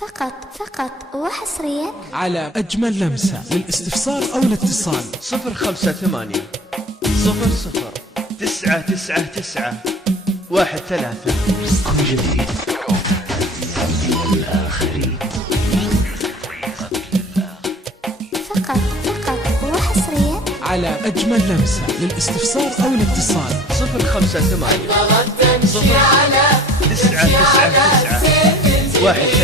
فقط وحصريا على أجمل لمسة. للاستفسار أو الاتصال 058 00 999 13. كل جديد الآخرين. فقط وحصريا على أجمل لمسة. للاستفسار أو الاتصال 058 999 13.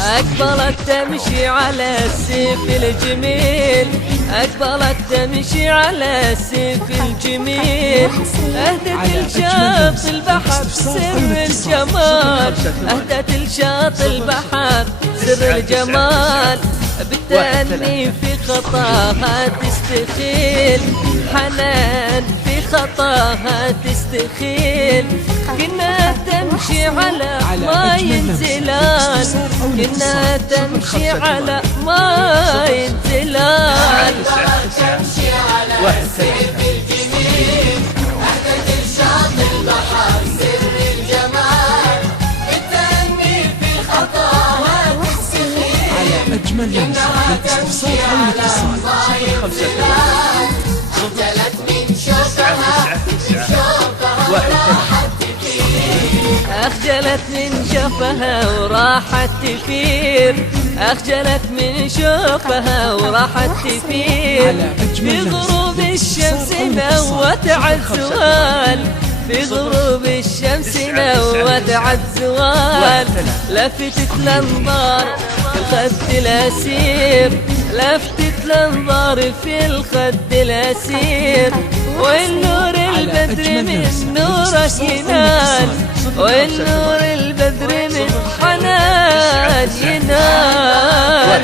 أقبلت تمشي على السيف الجميل، أقبلت تمشي على السيف الجميل، أهدت الشاط البحر سر الجمال، أهدت الشاط البحر سر الجمال، بالتأني في خطاها تستخيل، حنان في خطاها تستخيل، كنا تمشي على ما ينزلان، كنا تمشي على ما ينزلان، تمشي على السيف الجميل، أهدت الشاط البحر سر الجمال، بالتأني في خطاها تستخيل، على أجمل لمسة. للاستفسار أو الاتصال 058 من شوقها أخجلت من شوفها وراحت تفير، أخجلت من شوفها وراحت تفير، في غروب الشمس نوت عالزوال، في غروب الشمس نوت عالزوال، لفتت الأنظار في الخد الأسير، لفتت الأنظار في الخد الأسير، والنور البدر من نورك ينال، والنور البدر من حنان ينال،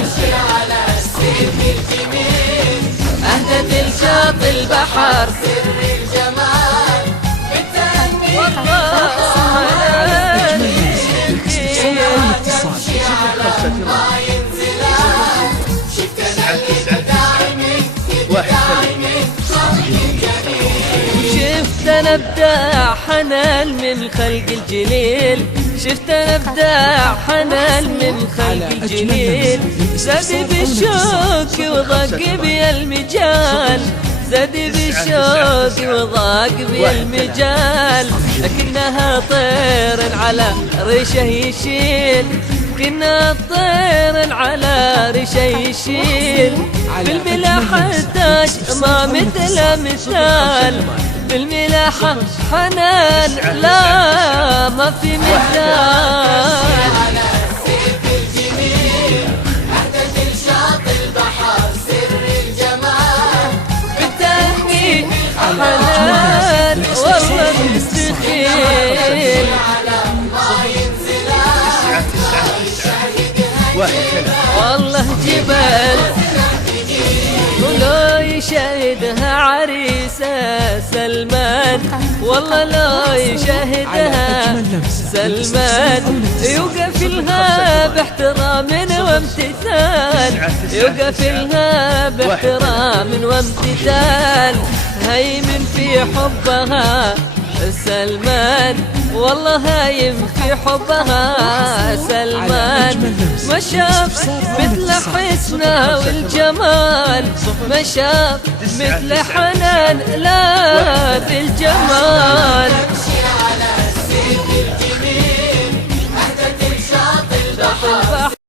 أهدت الشاط البحر سر الجمال، بالتأني ما ينزلان، شفتنا بداعمك شفت انا ابداع حنان من خلق الجليل، شفت انا ابداع حنان من خلق الجليل، زاد بالشوق وضاق بي المجال، زاد بالشوق وضاق بي المجال، لكنها طير على ريشه يشيل، كنا طير على ريشه يشيل، بالملاحة تاج ما مثل مثال، بالملاحة حنان لا ما في مثال، على السيف الجميل، أهدت الشاط البحر سر الجمال، بالتأني حنان والله تستخيل، على ما ينزلان والله جبال، ولو يشاهدها عريسة سلمان، والله لو يشاهدها سلمان، يوقف لها باحترام وامتثال، يوقف لها باحترام وامتثال، هيمن في حبها سلمان، والله هايم في حبها سلمان، ما شاف مثل حسنها والجمال، ما شاف مثل حنان لا في الجمال، تمشي على السيف الجميل، أهدت الشاط البحر